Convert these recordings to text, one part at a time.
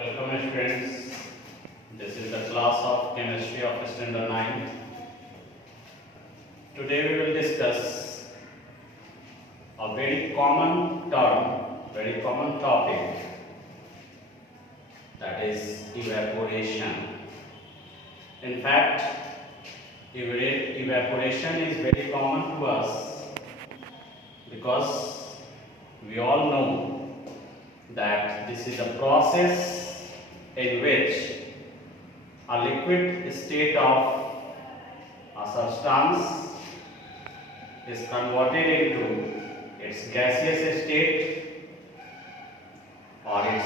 Welcome students. This is the class of chemistry of standard 9. Today we will discuss a very common term, very common topic, that is evaporation. In fact, evaporation is very common to us because we all know that this is a process in which a liquid state of a substance is converted into its gaseous state or its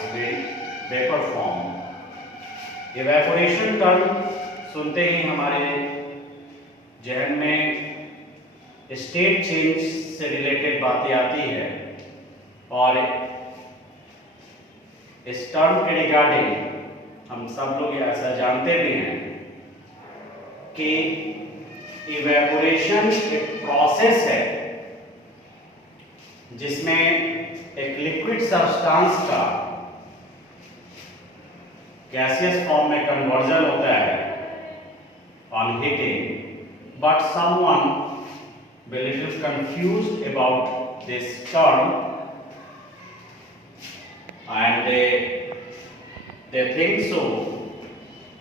vapor form. Evaporation term सुनते ही हमारे जहन में state change से related बातें आती है और इस टर्म के रिगार्डिंग हम सब लोग ऐसा जानते भी हैं कि इवेपोरेशन एक प्रोसेस है जिसमें एक लिक्विड सब्सटेंस का गैसियस फॉर्म में कन्वर्जन होता है on heating, but someone will little confused about this term and they think so.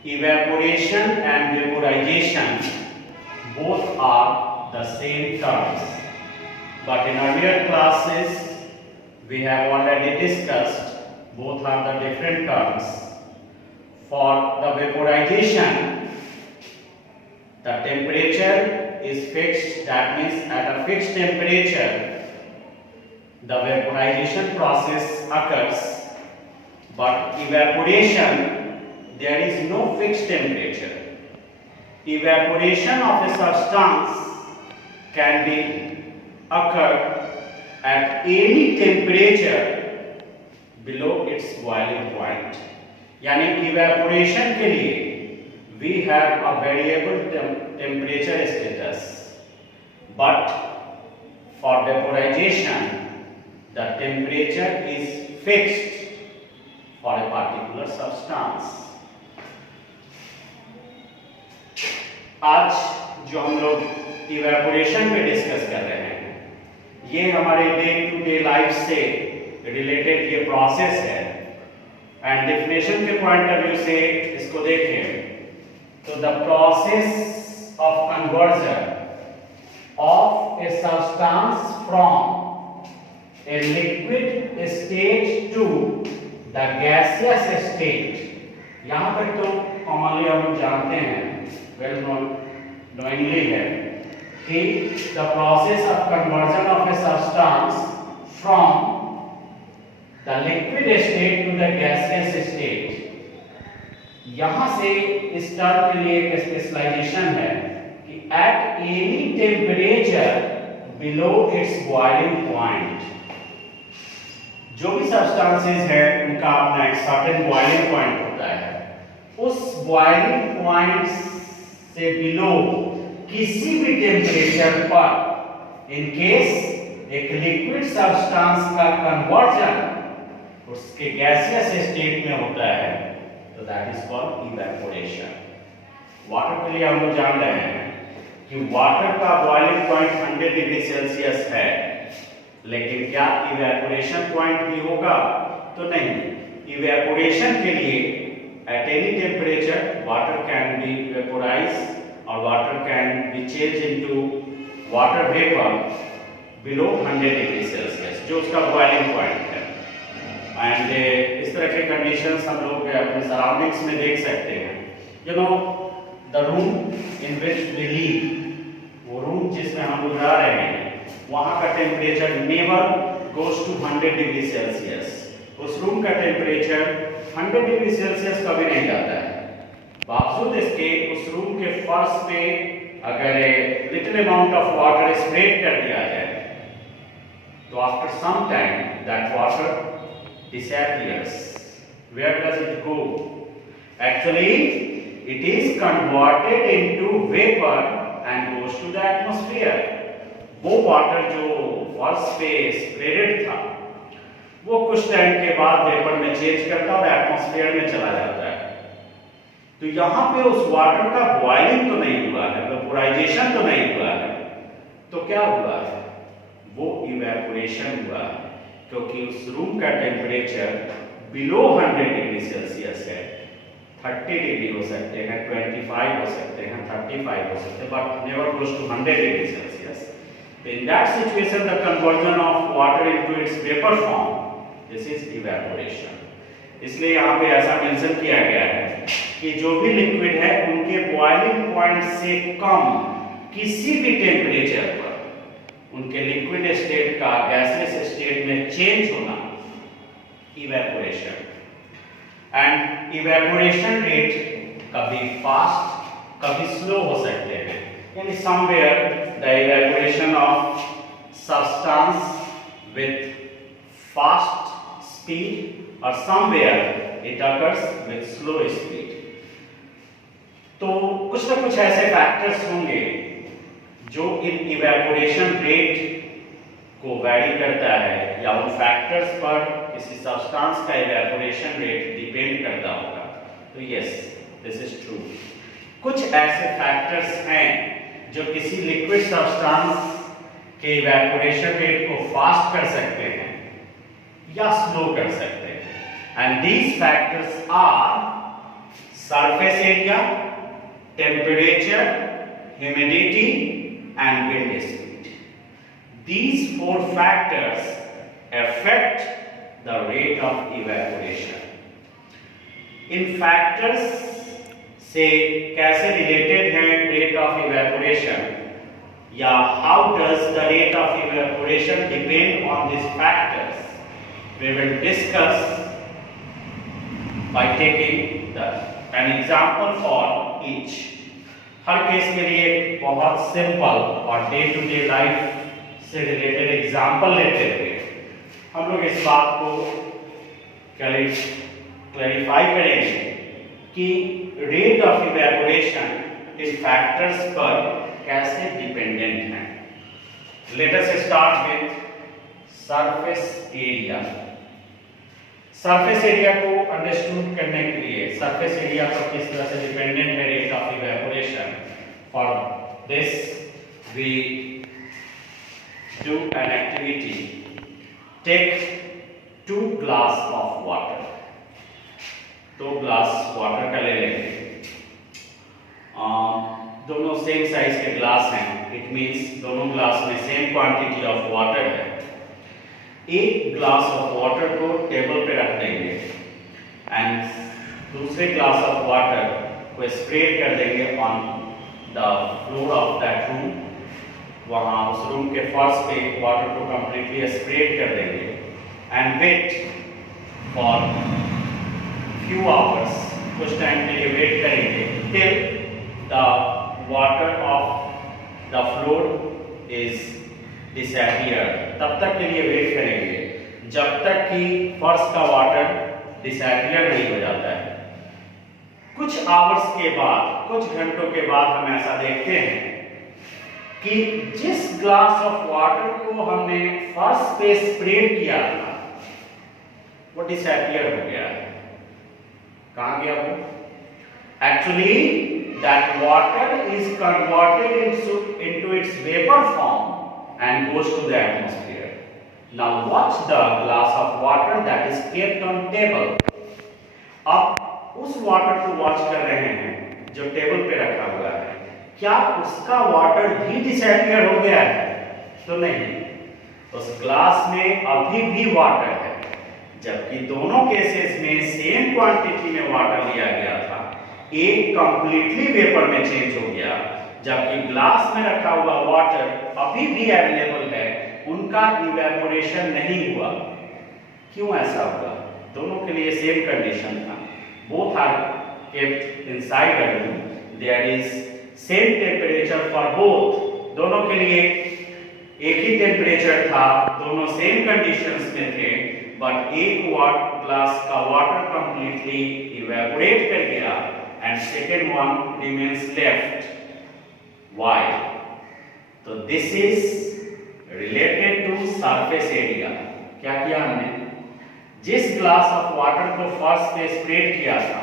Evaporation and vaporization both are the same terms, but in earlier classes we have already discussed both are the different terms. For the vaporization, the temperature is fixed, that means at a fixed temperature the vaporization process occurs. But evaporation, there is no fixed temperature. Evaporation of a substance can be occur at any temperature below its boiling point. यानी evaporation के लिए we have a variable temperature status, but for vaporization the temperature is fixed for a particular substance. आज जो हम लोग evaporation पे discuss कर रहे हैं ये हमारे डे टू डे लाइफ से रिलेटेड ये प्रोसेस है एंड डेफिनेशन के पॉइंट ऑफ व्यू से इसको देखें तो the process of conversion of a substance from a liquid state to the gaseous state. यहाँ पर तो कॉमनली हम जानते हैं वेल नोइंगली है कि the process of conversion of a substance from the liquid state to the gaseous state. यहाँ से इस टर्म के लिए एक स्पेशलाइजेशन है कि at any temperature below its boiling point. जो भी सब्सटेंसेस है उनका अपना एक सर्टेन बॉइलिंग पॉइंट होता है, उस बॉइलिंग पॉइंट से बिलो किसी भी टेम्परेचर पर इन केस एक लिक्विड सब्सटेंस का कन्वर्जन उसके गैसियस स्टेट में होता है तो that is called evaporation. Water के लिए हम लोग जान रहे हैं कि वाटर का बॉइलिंग पॉइंट 100 डिग्री सेल्सियस है, लेकिन क्या इवेपोरेशन पॉइंट भी होगा? तो नहीं. इवेपोरेशन के लिए at any temperature water can be vaporise और water can be change into water vapour below 100 degree Celsius जो उसका बॉइलिंग पॉइंट है. एंड इस तरह के कंडीशंस हम लोग अपने सराउंडिंग्स में देख सकते हैं. You know the room in which we live, वो रूम जिसमें हम लोग रह रहे हैं वहां का temperature never goes to 100 degree Celsius. उस रूम का टेम्परेचर 100 डिग्री सेल्सियस कभी नहीं जाता है. बावजूद इसके उस रूम के फर्श पे अगर little amount of water spread कर दिया जाए तो after some time that water disappears. Where does it go? Actually it is converted into vapor and goes to the atmosphere. वो वाटर जो फर्स्ट पे स्प्रेडेड था वो कुछ टाइम के बाद वेपर में चेंज करता है और एटमॉस्फेयर में चला जाता है। तो यहाँ पे उस वाटर का बॉइलिंग तो नहीं हुआ है, वेपोराइजेशन तो नहीं हुआ है, तो क्या हुआ है, वो इवेपोरेशन हुआ है, क्योंकि उस रूम का टेम्परेचर बिलो 100 डिग्री सेल्सियस है। 30 डिग्री हो सकते हैं, 25 हो सकते हैं, 35 हो सकते हैं, but never close to 100 degree Celsius. In that situation, the conversion of water into its vapor form, this is evaporation. इसलिए यहाँ पे ऐसा मेंशन किया गया है कि जो भी लिक्विड है उनके बॉइलिंग पॉइंट से कम किसी भी टेम्परेचर पर उनके लिक्विड स्टेट का गैसियस स्टेट में चेंज होना इवेपोरेशन। एंड इवेपोरेशन रेट कभी फास्ट कभी स्लो हो सकते हैं, यानी somewhere the evaporation of substance with fast speed or somewhere it occurs with slow speed। तो कुछ ना कुछ ऐसे फैक्टर्स होंगे जो इन इवेपोरेशन रेट को वैरी करता है, या उन फैक्टर्स पर किसी सब्सटेंस का इवेपोरेशन रेट डिपेंड करता होगा। तो यस, दिस इज ट्रू। कुछ ऐसे फैक्टर्स हैं जो किसी लिक्विड सब्सटेंस के इवेपोरेशन रेट को फास्ट कर सकते हैं या स्लो कर सकते हैं। And these factors are surface area, temperature, humidity and wind speed. These 4 factors affect the rate of evaporation. इन फैक्टर्स से कैसे रिलेटेड है रेट ऑफ इवेपोरेशन, या how does the rate of evaporation depend on this factors, we will discuss by taking an example for each. हर case के लिए बहुत simple और डे टू डे लाइफ से रिलेटेड एग्जांपल लेते हुए हम लोग इस बात को क्लैरिफाई करेंगे कि rate of evaporation in factors पर कैसे डिपेंडेंट है। Let us start with surface area. Surface area को अंडरस्टूड करने के लिए सरफेस एरिया पर किस तरह से डिपेंडेंट है rate of evaporation, for this we do an activity. Take 2 glass of water. 2 glass water का ले लेंगे। दोनों सेम साइज के ग्लास हैं, इट मींस दोनों ग्लास में सेम क्वांटिटी ऑफ वाटर है। एक ग्लास ऑफ वाटर को टेबल पे रख देंगे एंड दूसरे ग्लास ऑफ वाटर को स्प्रेड कर देंगे on the floor of that room. वहाँ उस रूम के फर्श पे वाटर को कंप्लीटली स्प्रेड कर देंगे and wait for few hours, कुछ टाइम के लिए वेट करेंगे till the water of the floor is disappeared। तब तक के लिए वेट करेंगे जब तक कि फर्श का वाटर डिसअपियर नहीं हो जाता है। कुछ आवर्स के बाद, कुछ घंटों के बाद हम ऐसा देखते हैं कि जिस ग्लास ऑफ वाटर को हमने फर्श पे स्प्रेड किया था वो डिसअपियर हो गया है। कहां गया वो? Actually, that water is converted into its vapor form and goes to the atmosphere. Now watch the glass of water that is kept on table. अब उस वाटर को वॉच कर रहे हैं जो टेबल पे रखा हुआ है, क्या उसका वाटर भी डिसअपियर हो गया है? तो नहीं, उस ग्लास में अभी भी वाटर है, जबकि दोनों केसेस में सेम क्वांटिटी में वाटर लिया गया था। एक कंप्लीटली वेपर में चेंज हो गया, जबकि ग्लास में रखा हुआ वाटर अभी भी अवेलेबल है, उनका इवेपोरेशन नहीं हुआ। क्यों ऐसा हुआ? दोनों के लिए सेम कंडीशन था, both are kept inside a room, there is same temperature for both. दोनों के लिए एक ही टेम्परेचर था, दोनों सेम कंडीशंस में थे, बट एक ग्लास का वाटर कंप्लीटली इवेपोरेट कर गया and second one remains left. Why? तो this is related to surface area. क्या किया हमने? जिस ग्लास ऑफ वाटर को फर्श पे स्प्रेड किया था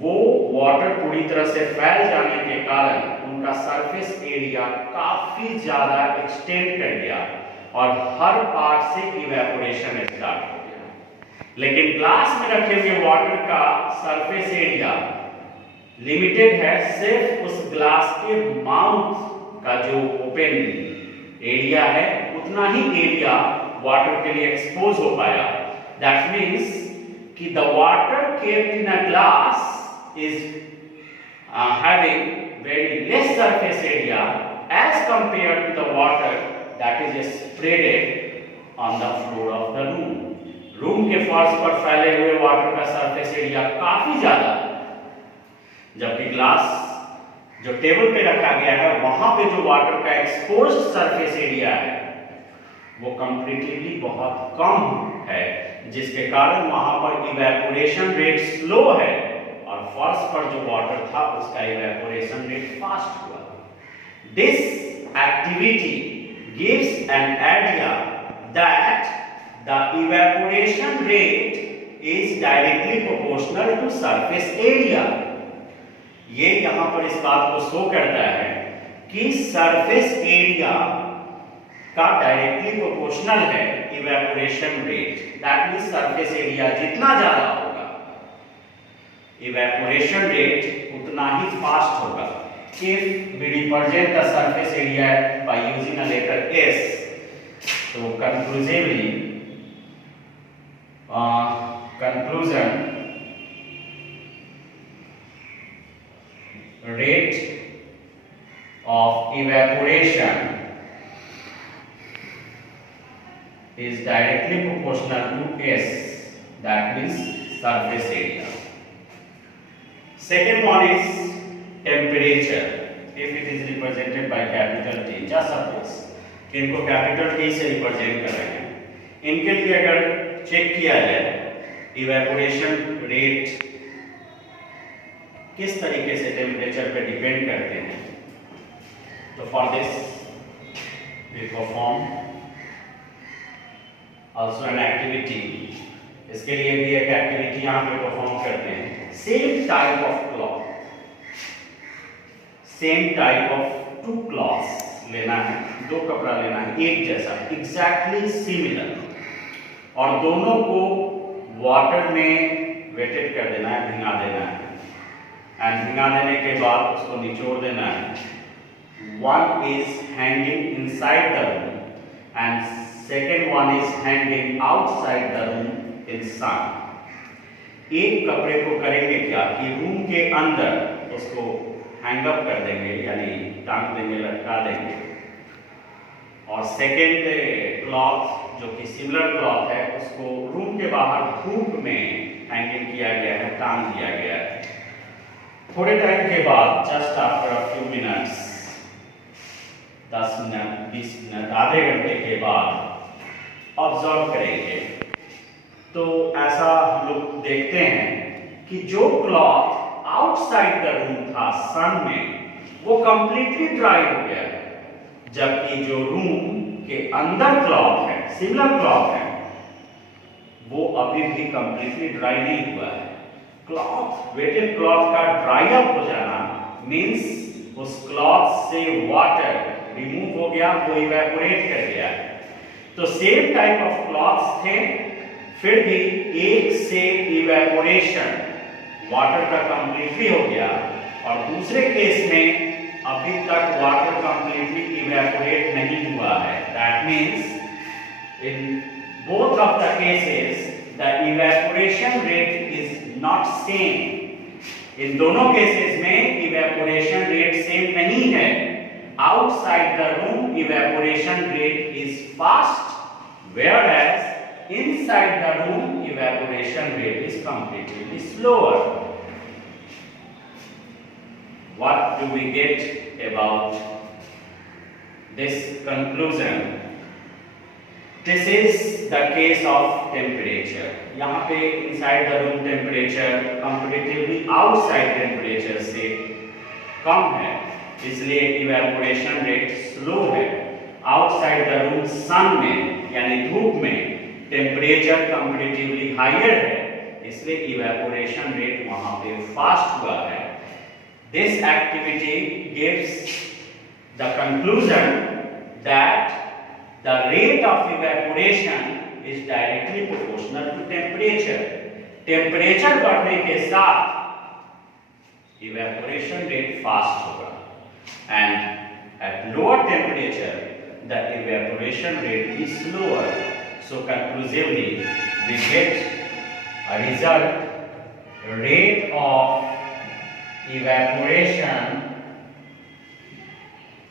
वो वाटर पूरी तरह से फैल जाने के कारण उनका सरफेस एरिया काफी ज्यादा एक्सटेंड कर गया और हर पार्ट से इवेपोरेशन स्टार्ट हो गया। लेकिन ग्लास में रखे हुए वाटर का सरफेस एरिया लिमिटेड है, सिर्फ उस ग्लास के माउथ का जो ओपन एरिया है उतना ही एरिया वाटर के लिए एक्सपोज हो पाया। दैट मीन्स कि the water kept in a glass is having very less surface area as compared to the water that is spreaded on the floor of the room. Room के फर्श पर फैले हुए वाटर का surface area काफी ज्यादा, जबकि ग्लास जो टेबल पे रखा गया है वहां पे जो वाटर का एक्सपोज्ड सरफेस एरिया है वो कंपैरेटिवली बहुत कम है, जिसके कारण वहां पर इवेपोरेशन रेट स्लो है और फर्श पर जो वाटर था उसका इवेपोरेशन रेट फास्ट हुआ। This activity gives an idea that the evaporation rate is directly proportional to surface area. ये यहां पर इस बात को शो करता है कि सरफेस एरिया का डायरेक्टली प्रोपोर्शनल है evaporation rate. That means surface area जितना ज्यादा होगा evaporation rate उतना ही fast होगा। If we represent the surface area by using a letter S, so conclusively, conclusion, rate of evaporation is directly proportional to S, that means surface area. Second one is temperature. If it is represented by capital T, just suppose कि इनको capital T से represent कर रहे हैं, इनके लिए अगर check किया जाए evaporation rate किस तरीके से टेम्परेचर पे डिपेंड करते हैं, तो for this we perform also an activity. इसके लिए भी एक एक्टिविटी यहाँ पे परफॉर्म करते हैं। Same type of cloth, same type of 2 clothes लेना है, 2 कपड़ा लेना है एक जैसा, एग्जैक्टली सिमिलर, और दोनों को वाटर में वेटेड कर देना है, भिंगा देना है, एंड भिंगा देने के बाद उसको निचोड़ देना है। One is hanging inside the room and second one is hanging outside the room in sun. एक कपड़े को करेंगे क्या कि रूम के अंदर उसको हैंग अप कर देंगे, यानी टांग देंगे, लटका देंगे, और सेकेंड क्लॉथ जो कि सिमिलर क्लॉथ है उसको रूम के बाहर धूप में हैंगिंग किया गया है, टांग दिया गया है। थोड़े टाइम के बाद, just after a few minutes, 10 minute 20 minute आधे घंटे के बाद ऑब्जर्व करेंगे तो ऐसा हम लोग देखते हैं कि जो क्लॉथ आउटसाइड द रूम था सन में वो कंप्लीटली ड्राई हो गया है, जबकि जो रूम के अंदर क्लॉथ है, सिमिलर क्लॉथ है, वो अभी भी कंप्लीटली ड्राई नहीं हुआ है। क्लॉथ, वेटेड क्लॉथ का ड्राई अप हो जाना मींस उस क्लॉथ से वाटर रिमूव हो गया, वो इवेपोरेट कर गया। तो सेम टाइप ऑफ क्लॉथ्स थे, फिर भी एक से इवेपोरेशन वाटर का कंप्लीटली हो गया और दूसरे केस में अभी तक वाटर कंप्लीटली इवेपोरेट नहीं हुआ है। That means in both of the cases the evaporation rate is not same. इन दोनों केसेस में इवेपोरेशन रेट सेम नहीं है। Outside the room evaporation rate is fast, whereas inside the room evaporation rate is completely slower. What do we get about this conclusion? This is the case of temperature. यहाँ पे inside the room temperature comparatively outside temperature से कम है, इसलिए evaporation rate slow है। Outside the room sun में यानी धूप में टेम्परेचर कंपैरेटिवली हायर है, इसलिए इवेपोरेशन रेट वहां पे फास्ट हुआ है। This activity gives the conclusion that the rate of evaporation is directly proportional to temperature. Temperature बढ़ने के साथ इवेपोरेशन रेट फास्ट होगा and at lower temperature the evaporation rate is slower. So conclusively we get a result, rate of evaporation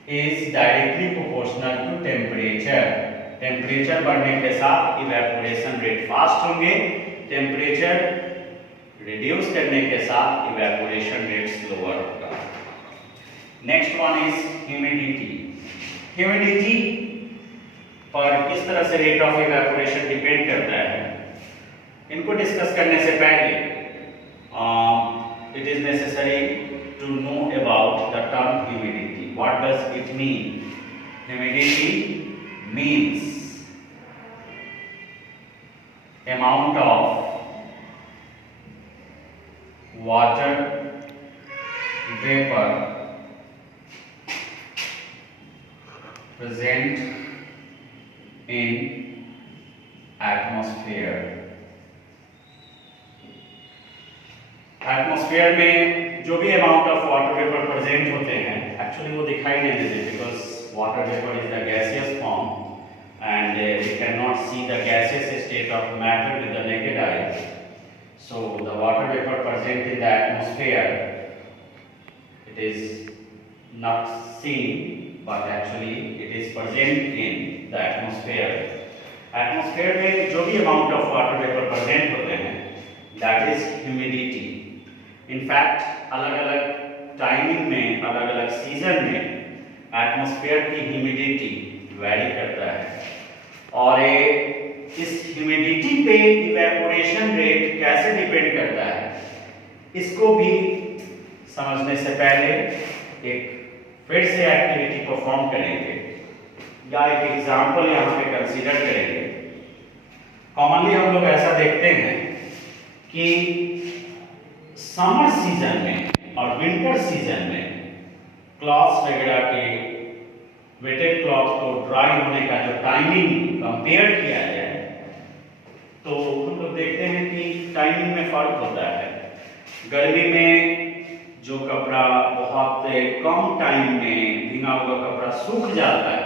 is directly proportional to temperature. Temperature बढ़ने के साथ evaporation rate fast होंगे, temperature reduce करने के साथ evaporation rate slower होगा। Next one is humidity. Humidity पर किस तरह से रेट ऑफ इवेपोरेशन डिपेंड करता है, इनको डिस्कस करने से पहले it is necessary to know about the term humidity. What does it mean? Humidity means amount of water vapor present in atmosphere। Atmosphere में जो भी amount of water vapour present होते हैं, एक्चुअली वो दिखाई नहीं देते because water vapour is the gaseous form and we cannot see the gaseous state of matter with the naked eye. So the water vapor present in the atmosphere, it is not seen, but actually it is present in the atmosphere। Atmosphere में जो भी amount of water vapor present होते हैं, that is humidity। In fact अलग-अलग timing में, अलग-अलग season में atmosphere की ह्यूमिडिटी वैरी करता है और इस ह्यूमिडिटी पे इवेपोरेशन रेट कैसे डिपेंड करता है, इसको भी समझने से पहले एक फिर से एक्टिविटी परफॉर्म करेंगे या एक एग्जांपल यहाँ पे कंसीडर करेंगे। कॉमनली हम लोग ऐसा देखते हैं कि समर सीजन में और विंटर सीजन में क्लॉथ्स वगैरह के वेटेड क्लॉथ को ड्राई होने का जो टाइमिंग कंपेयर किया जाए तो हम लोग देखते हैं कि टाइमिंग में फर्क होता है। गर्मी में जो कपड़ा बहुत कम टाइम में भीगा हुआ कपड़ा सूख जाता है,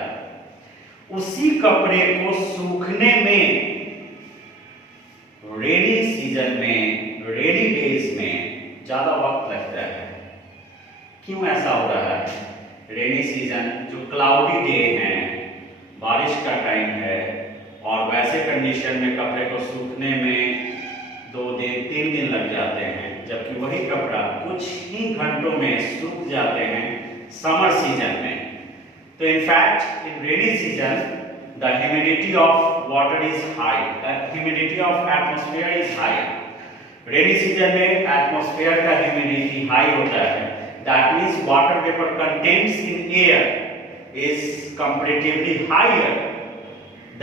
उसी कपड़े को सूखने में रेनी सीजन में, रेनी डेज में ज्यादा वक्त लगता है। क्यों ऐसा हो रहा है? रेनी सीजन जो क्लाउडी डे है, बारिश का टाइम है और वैसे कंडीशन में कपड़े को सूखने में 2 दिन 3 दिन लग जाते हैं, जबकि वही कपड़ा कुछ ही घंटों में सूख जाते हैं समर सीजन में। तो in fact in rainy season the humidity of water is high, the humidity of atmosphere is high. Rainy season में एटमॉस्फेयर का ह्यूमिडिटी हाई होता है, that means water vapor contents in air is comparatively higher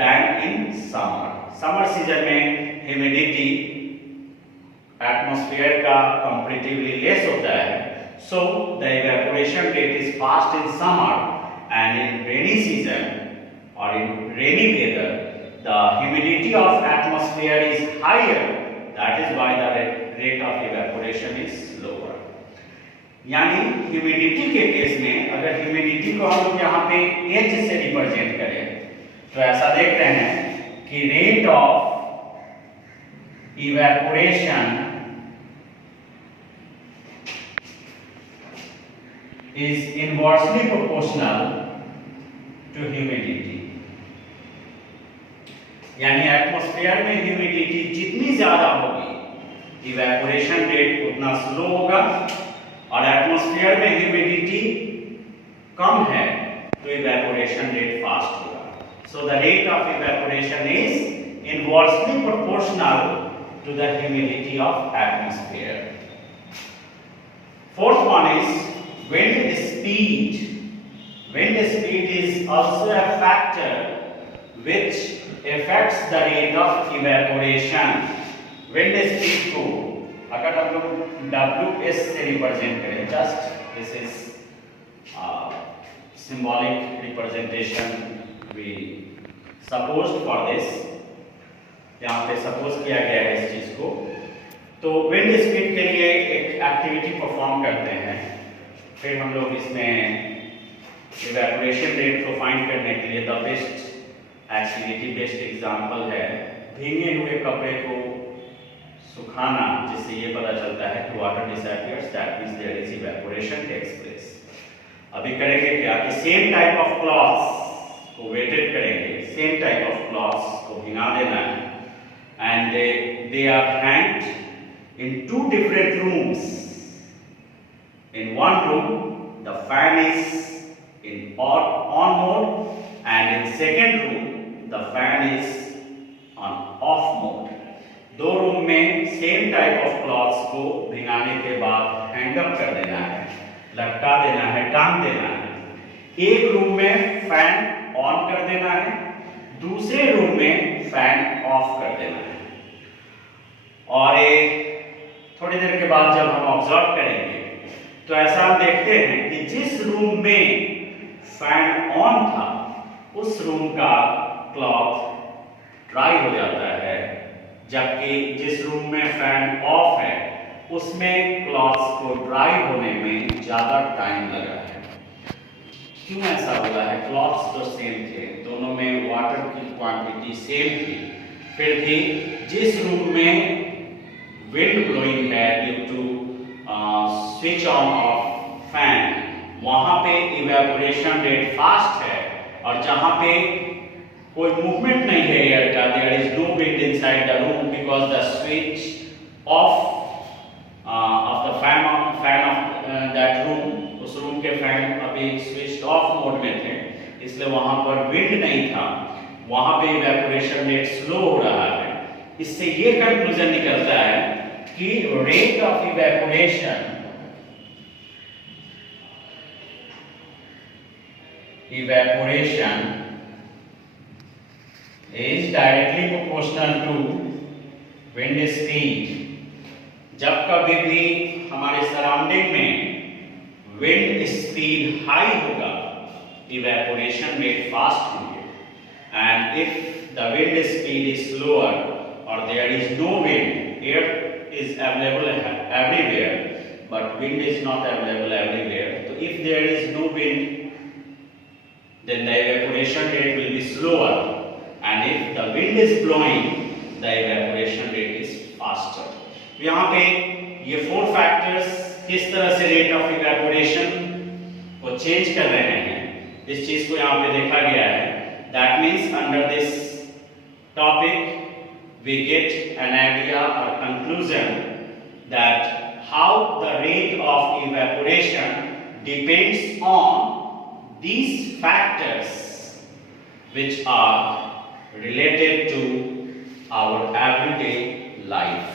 than in summer। Summer season में humidity atmosphere का comparatively less होता है, so the evaporation rate is fast in summer and in rainy season or in rainy weather the humidity of atmosphere is higher, that is why the rate of evaporation is lower। यानी humidity के case में अगर humidity को हम लोग यहाँ पे H से रिप्रेजेंट करें तो ऐसा देख रहे हैं कि rate of evaporation is inversely proportional to humidity. यानी एटमॉस्फेयर में ह्यूमिडिटी जितनी ज्यादा होगी इवेपोरेशन रेट उतना स्लो होगा, और एटमॉस्फेयर में ह्यूमिडिटी कम है तो इवेपोरेशन रेट फास्ट होगा। So the rate of evaporation is inversely proportional to the humidity of atmosphere. Fourth one is wind speed. Wind speed is also a factor which affects the rate of evaporation. Wind speed को अगर हम लोग WS से represent करें, just this is symbolic representation we supposed for this, यहाँ पे suppose किया गया है इस चीज को। तो विंड स्पीड के लिए एक एक्टिविटी परफॉर्म करते हैं, फिर हम लोग इसमें इवेपोरेशन रेट को फाइंड करने के लिए the best activity, best example है भीगे हुए कपड़े को सुखाना, जिससे ये पता चलता है कि water disappears, that means there is evaporation takes place. अभी करेंगे क्या कि सेम टाइप ऑफ क्लॉथ्स को वेटेड करेंगे, सेम टाइप ऑफ क्लॉथ्स को भिगा देना है, and they are hanged in two different rooms. In one room the fan is in on mode, and in second room the fan is on off mode. दो room में same type of clothes को भिगाने के बाद hang up कर देना है, लटका देना है, टांग देना है। एक रूम में फैन ऑन कर देना है, दूसरे रूम में फैन ऑफ कर देना है। और एक थोड़ी देर के बाद जब हम ऑब्जर्व करेंगे तो ऐसा हम देखते हैं कि जिस रूम में फैन ऑन था उस रूम का क्लॉथ ड्राई हो जाता है, जबकि जिस रूम में फैन ऑफ है उसमें क्लॉथ्स को ड्राई होने में ज्यादा टाइम लगा है। क्यों ऐसा हुआ है? क्लॉथ्स तो सेम थे, दोनों में वाटर की क्वांटिटी सेम थी, फिर भी जिस रूम में विंड ब्लोइंग है due to switch on off fan, वहां पे इवेपोरेशन रेट फास्ट है, और जहां पे कोई मूवमेंट नहीं है एयर का, there is no wind inside the room because the switch off the fan of that room, उस रूम के फैन अभी स्विच ऑफ मोड में थे, इसलिए वहां पर विंड नहीं था, वहां पे इवेपोरेशन रेट स्लो हो रहा है। इससे ये कंक्लूजन निकलता है कि rate of evaporation is directly proportional to wind speed। जब कभी भी हमारे सराउंडिंग में विंड स्पीड हाई होगा, इवेपोरेशन रेट फास्ट होंगे, and if the wind speed is slower और there is no wind, air is available everywhere but wind is not available everywhere, so if there is no wind then the evaporation rate will be slower, and if the wind is blowing the evaporation rate is faster। यहाँ पे ये 4 factors किस तरह से rate of evaporation को change कर रहे हैं, इस चीज को यहाँ पे देखा गया है। That means under this topic we get an idea or conclusion that how the rate of evaporation depends on these factors which are related to our everyday life।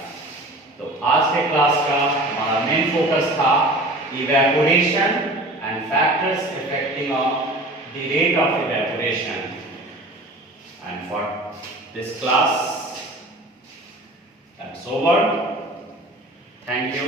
तो आज के क्लास का हमारा मेन फोकस था evaporation and factors affecting on the rate of evaporation, and for this class that's over. Thank you.